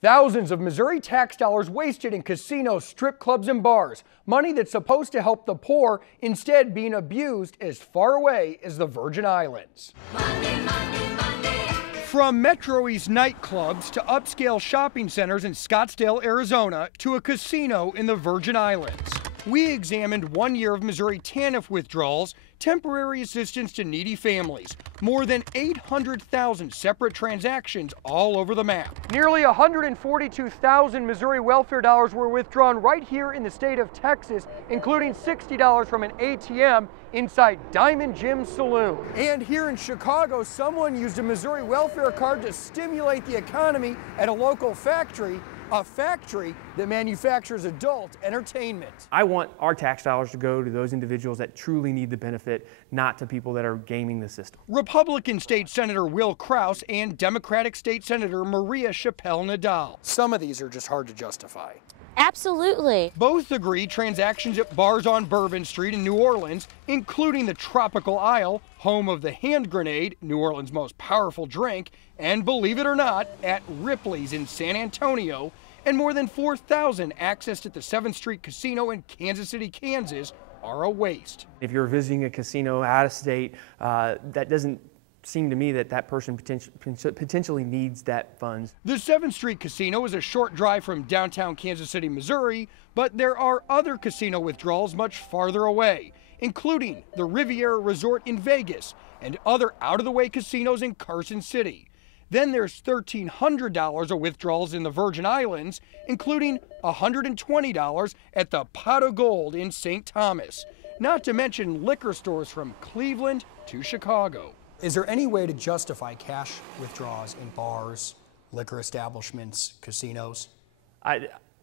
Thousands of Missouri tax dollars wasted in casinos, strip clubs, and bars. Money that's supposed to help the poor, instead being abused as far away as the Virgin Islands. Monday, Monday, Monday. From Metro East nightclubs to upscale shopping centers in Scottsdale, Arizona, to a casino in the Virgin Islands. We examined 1 year of Missouri TANF withdrawals, temporary assistance to needy families, more than 800,000 separate transactions all over the map. Nearly 142,000 Missouri welfare dollars were withdrawn right here in the state of Texas, including $60 from an ATM inside Diamond Jim Saloon. And here in Chicago, someone used a Missouri welfare card to stimulate the economy at a local factory. A factory that manufactures adult entertainment. I want our tax dollars to go to those individuals that truly need the benefit, not to people that are gaming the system. Republican State Senator Will Kraus and Democratic State Senator Maria Chappelle-Nadal. Some of these are just hard to justify. Absolutely. Both agree transactions at bars on Bourbon Street in New Orleans, including the Tropical Isle, home of the hand grenade, New Orleans' most powerful drink, and believe it or not, at Ripley's in San Antonio, and more than 4,000 accessed at the 7th Street Casino in Kansas City, Kansas, are a waste. If you're visiting a casino out of state, that doesn't seem to me that that person potentially needs that funds. The 7th Street Casino is a short drive from downtown Kansas City, Missouri, but there are other casino withdrawals much farther away, including the Riviera Resort in Vegas and other out-of-the-way casinos in Carson City. Then there's $1,300 of withdrawals in the Virgin Islands, including $120 at the Pot of Gold in St. Thomas, not to mention liquor stores from Cleveland to Chicago. Is there any way to justify cash withdrawals in bars, liquor establishments, casinos?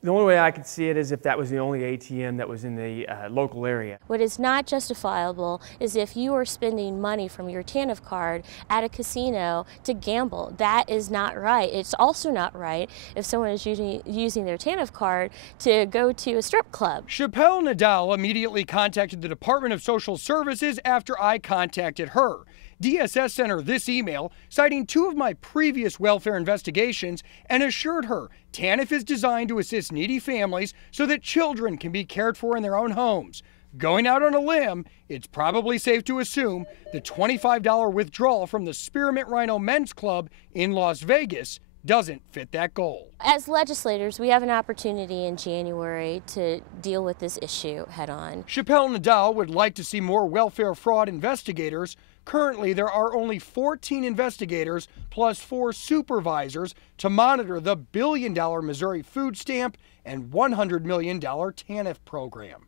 The only way I could see it is if that was the only ATM that was in the local area. What is not justifiable is if you are spending money from your TANF card at a casino to gamble. That is not right. It's also not right if someone is using their TANF card to go to a strip club. Chappelle-Nadal immediately contacted the Department of Social Services after I contacted her. DSS sent her this email citing 2 of my previous welfare investigations and assured her TANF is designed to assist needy families so that children can be cared for in their own homes. Going out on a limb, it's probably safe to assume the $25 withdrawal from the Spearmint Rhino Men's Club in Las Vegas doesn't fit that goal. As legislators, we have an opportunity in January to deal with this issue head on. Chappelle-Nadal would like to see more welfare fraud investigators. Currently, there are only 14 investigators plus 4 supervisors to monitor the billion-dollar Missouri food stamp and $100 million TANF program.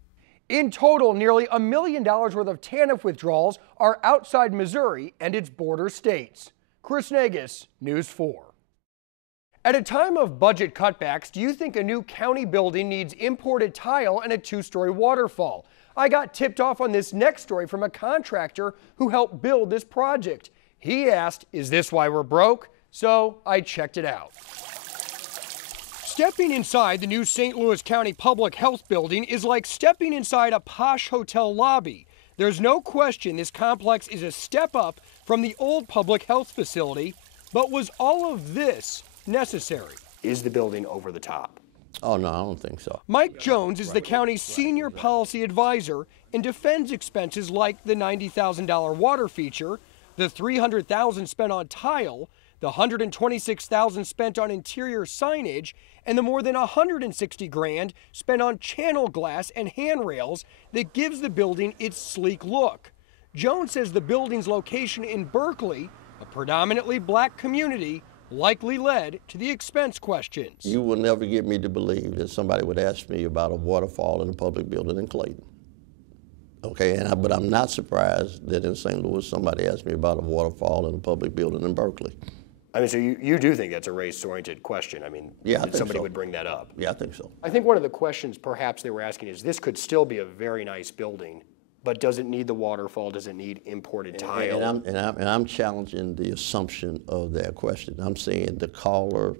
In total, nearly $1 million worth of TANF withdrawals are outside Missouri and its border states. Chris Nagus, News 4. At a time of budget cutbacks, do you think a new county building needs imported tile and a 2-story waterfall? I got tipped off on this next story from a contractor who helped build this project. He asked, "Is this why we're broke?" So I checked it out. Stepping inside the new St. Louis County Public Health Building is like stepping inside a posh hotel lobby. There's no question this complex is a step up from the old public health facility, but was all of this necessary? Is the building over the top? Oh, no, I don't think so. Mike Jones is the county's senior policy advisor and defends expenses like the $90,000 water feature, the $300,000 spent on tile, the $126,000 spent on interior signage, and the more than $160,000 spent on channel glass and handrails that gives the building its sleek look. Jones says the building's location in Berkeley, a predominantly black community, likely led to the expense questions. You will never get me to believe that somebody would ask me about a waterfall in a public building in Clayton. Okay, but I'm not surprised that in St. Louis somebody asked me about a waterfall in a public building in Berkeley. I mean, so you do think that's a race-oriented question? I mean, yeah, that somebody would bring that up? Yeah, I think so. I think one of the questions perhaps they were asking is, this could still be a very nice building, but does it need the waterfall? Does it need imported tile? And I'm challenging the assumption of that question. I'm saying the caller,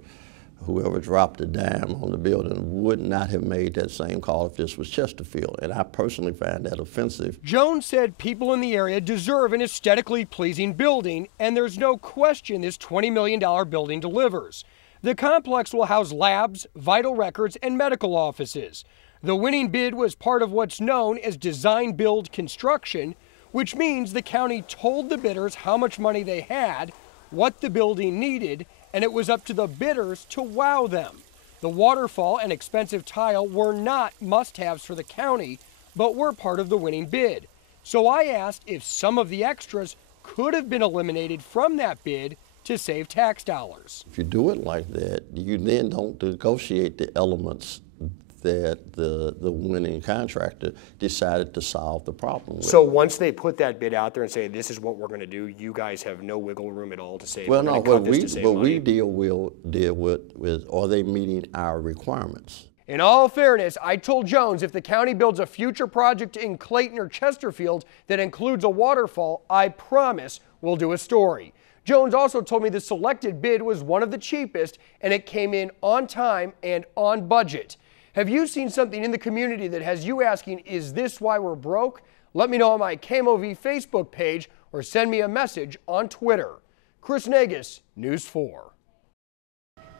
whoever dropped the dime on the building, would not have made that same call if this was Chesterfield, and I personally find that offensive. Jones said people in the area deserve an aesthetically pleasing building, and there's no question this $20 million building delivers. The complex will house labs, vital records, and medical offices. The winning bid was part of what's known as design build construction, which means the county told the bidders how much money they had, what the building needed, and it was up to the bidders to wow them. The waterfall and expensive tile were not must-haves for the county, but were part of the winning bid. So I asked if some of the extras could have been eliminated from that bid to save tax dollars. If you do it like that, you then don't negotiate the elements that the winning contractor decided to solve the problem with. So once they put that bid out there and say, this is what we're going to do, you guys have no wiggle room at all to say, well, no, what we deal with, are they meeting our requirements? In all fairness, I told Jones if the county builds a future project in Clayton or Chesterfield that includes a waterfall, I promise we'll do a story. Jones also told me the selected bid was one of the cheapest and it came in on time and on budget. Have you seen something in the community that has you asking, is this why we're broke? Let me know on my KMOV Facebook page or send me a message on Twitter. Chris Nagus, News 4.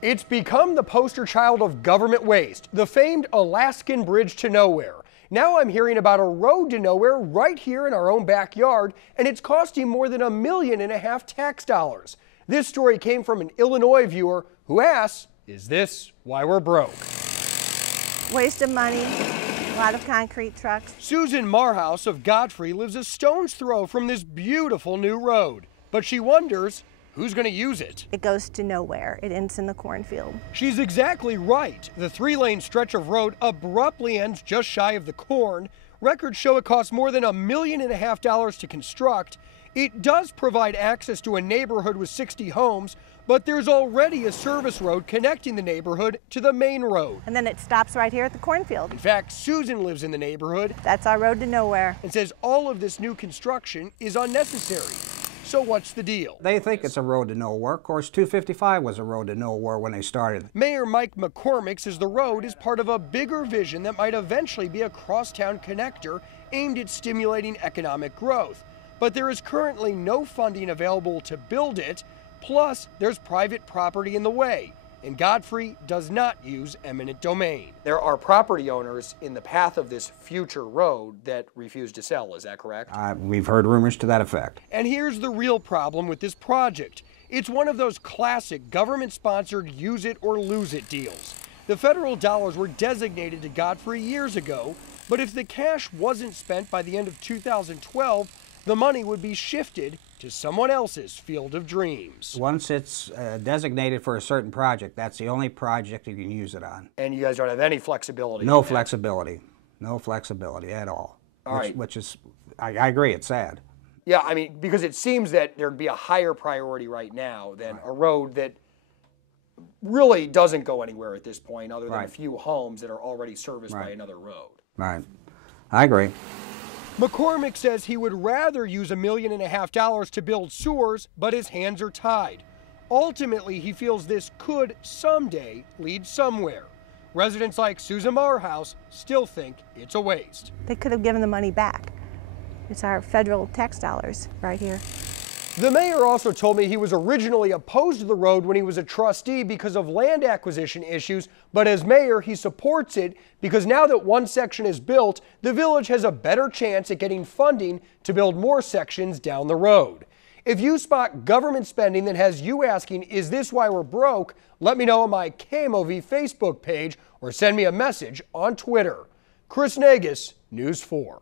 It's become the poster child of government waste, the famed Alaskan Bridge to Nowhere. Now I'm hearing about a road to nowhere right here in our own backyard, and it's costing more than $1.5 million tax dollars. This story came from an Illinois viewer who asks, is this why we're broke? Waste of money, a lot of concrete trucks. Susan Marhouse of Godfrey lives a stone's throw from this beautiful new road, but she wonders, who's going to use it? It goes to nowhere. It ends in the cornfield. She's exactly right. The 3-lane stretch of road abruptly ends just shy of the corn. Records show it costs more than $1.5 million to construct. It does provide access to a neighborhood with 60 homes, but there's already a service road connecting the neighborhood to the main road. And then it stops right here at the cornfield. In fact, Susan lives in the neighborhood. That's our road to nowhere. And says all of this new construction is unnecessary. So what's the deal? They think it's a road to nowhere. Of course, 255 was a road to nowhere when they started. Mayor Mike McCormick says the road is part of a bigger vision that might eventually be a crosstown connector aimed at stimulating economic growth. But there is currently no funding available to build it. Plus, there's private property in the way, and Godfrey does not use eminent domain. There are property owners in the path of this future road that refuse to sell, is that correct? We've heard rumors to that effect. And here's the real problem with this project. It's one of those classic government-sponsored use it or lose it deals. The federal dollars were designated to Godfrey years ago, but if the cash wasn't spent by the end of 2012, the money would be shifted to someone else's field of dreams. Once it's designated for a certain project, that's the only project you can use it on. And you guys don't have any flexibility? No flexibility. No flexibility at all. Which is, I agree, it's sad. Yeah, I mean, because it seems that there'd be a higher priority right now than a road that really doesn't go anywhere at this point other than a few homes that are already serviced by another road. Right. I agree. McCormick says he would rather use $1.5 million to build sewers, but his hands are tied. Ultimately, he feels this could someday lead somewhere. Residents like Susan Marhouse still think it's a waste. They could have given the money back. It's our federal tax dollars right here. The mayor also told me he was originally opposed to the road when he was a trustee because of land acquisition issues, but as mayor, he supports it because now that one section is built, the village has a better chance at getting funding to build more sections down the road. If you spot government spending that has you asking, is this why we're broke? Let me know on my KMOV Facebook page or send me a message on Twitter. Chris Nagus, News 4.